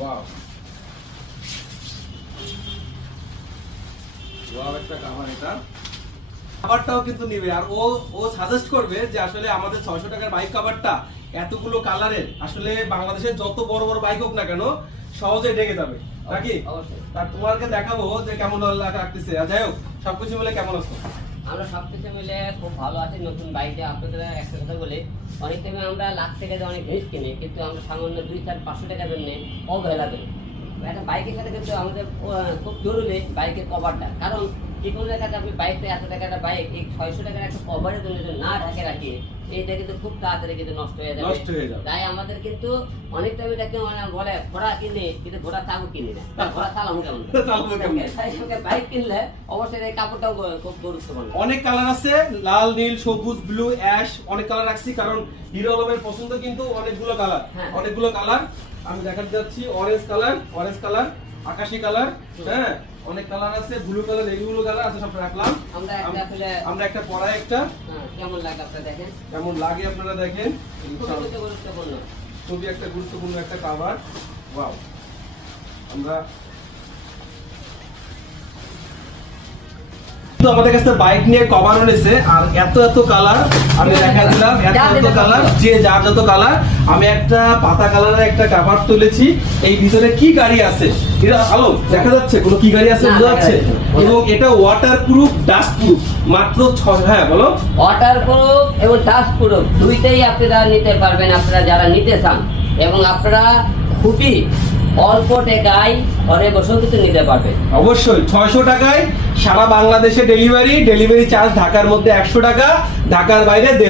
Wow wow, একটা cover, এটা কাভারটাও কিন্তু নিবে। আর ও সাজেস্ট করবে যে আসলে আমাদের 600 টাকার বাইক কাভারটা এতগুলো কালারের আসলে বাংলাদেশের যত বড় বড় বাইক হোক না কেন সহজে ঢেকে যাবে নাকি? অবশ্যই। তার তোমাকে দেখাবো যে কেমন লাগতেছে। যাই হোক, সবকিছু মিলে কেমন আছো? আমরা সবকিছু মিলে খুব ভালো আছি। নতুন বাইকে আপনাদের একটা কথা বলি, অনেক টাইমে আমরা লাখ টাকা দিয়ে অনেক জিনিস কিনি, কিন্তু আমরা সামান্য 200-500 টাকার জন্য অবহেলা করি। একটা বাইকের সাথে কিন্তু আমাদের খুব জরুরি বাইকের কভারটা। কারণ যে কোনো জায়গাতে আপনি বাইকটা, এত টাকার একটা বাইক, এই 600 টাকার একটা কভারের জন্য যদি না ঢাকে রাখি, এইটা কিন্তু খুব তাড়াতাড়ি কিন্তু নষ্ট হয়ে যাবে। তাই আমাদের কিন্তু অনেক টাইম এটাকে বলে ঘোড়া কিনে, কিন্তু ঘোড়া চাবুক কিনি না, ঘোড়া চালাবো কেমন। তাই সঙ্গে বাইক কিনলে অবশ্যই এই কাপড়টাও খুব গুরুত্বপূর্ণ। অনেক কালার আছে, লাল, নীল, সবুজ, ব্লু, অ্যাশ, অনেক কালার রাখছি। কারণ হিরো আলমের পছন্দ কিন্তু অনেকগুলো কালার, অনেকগুলো কালার আমি দেখাতে যাচ্ছি। অরেঞ্জ কালার, আকাশী কালার, হ্যাঁ অনেক কালার আছে, ব্লু কালার, এইগুলো কালার আছে, সব রাখলাম। আমরা একটা পরাই একটা কেমন লাগে আপনারা দেখেন, কেমন লাগে আপনারা দেখেন। গুরুত্বপূর্ণ, খুবই একটা গুরুত্বপূর্ণ একটা কাভার। ওয়াও, আমরা আমাদের কাছে বাইক নিয়ে কভার এনেছে, আর এত কালার আমি দেখা দিলাম, এত কালার, যে যার যত কালার। আমি একটা পাতা কালারের একটা কভার তুলেছি। এই ভিতরে কি গাড়ি আছে এটা আলো দেখা যাচ্ছে, কোনো কি গাড়ি আছে বোঝা যাচ্ছে। এবং এটা ওয়াটারপ্রুফ, ডাস্টপ্রুফ, মাত্র 6। হ্যাঁ বলো। ওয়াটারপ্রুফ এবং ডাস্টপ্রুফ দুইটাই আপনারা নিতে পারবেন, আপনারা যারা নিতে চান। এবং আপনারা খুবই অল্প টাকায় ঘরে বসেও কিছু নিতে পারবেন। অবশ্যই 600 টাকায় সারা বাংলাদেশে ডেলিভারি চার্জ, ঢাকার মধ্যে 100 টাকা, ঢাকার বাইরে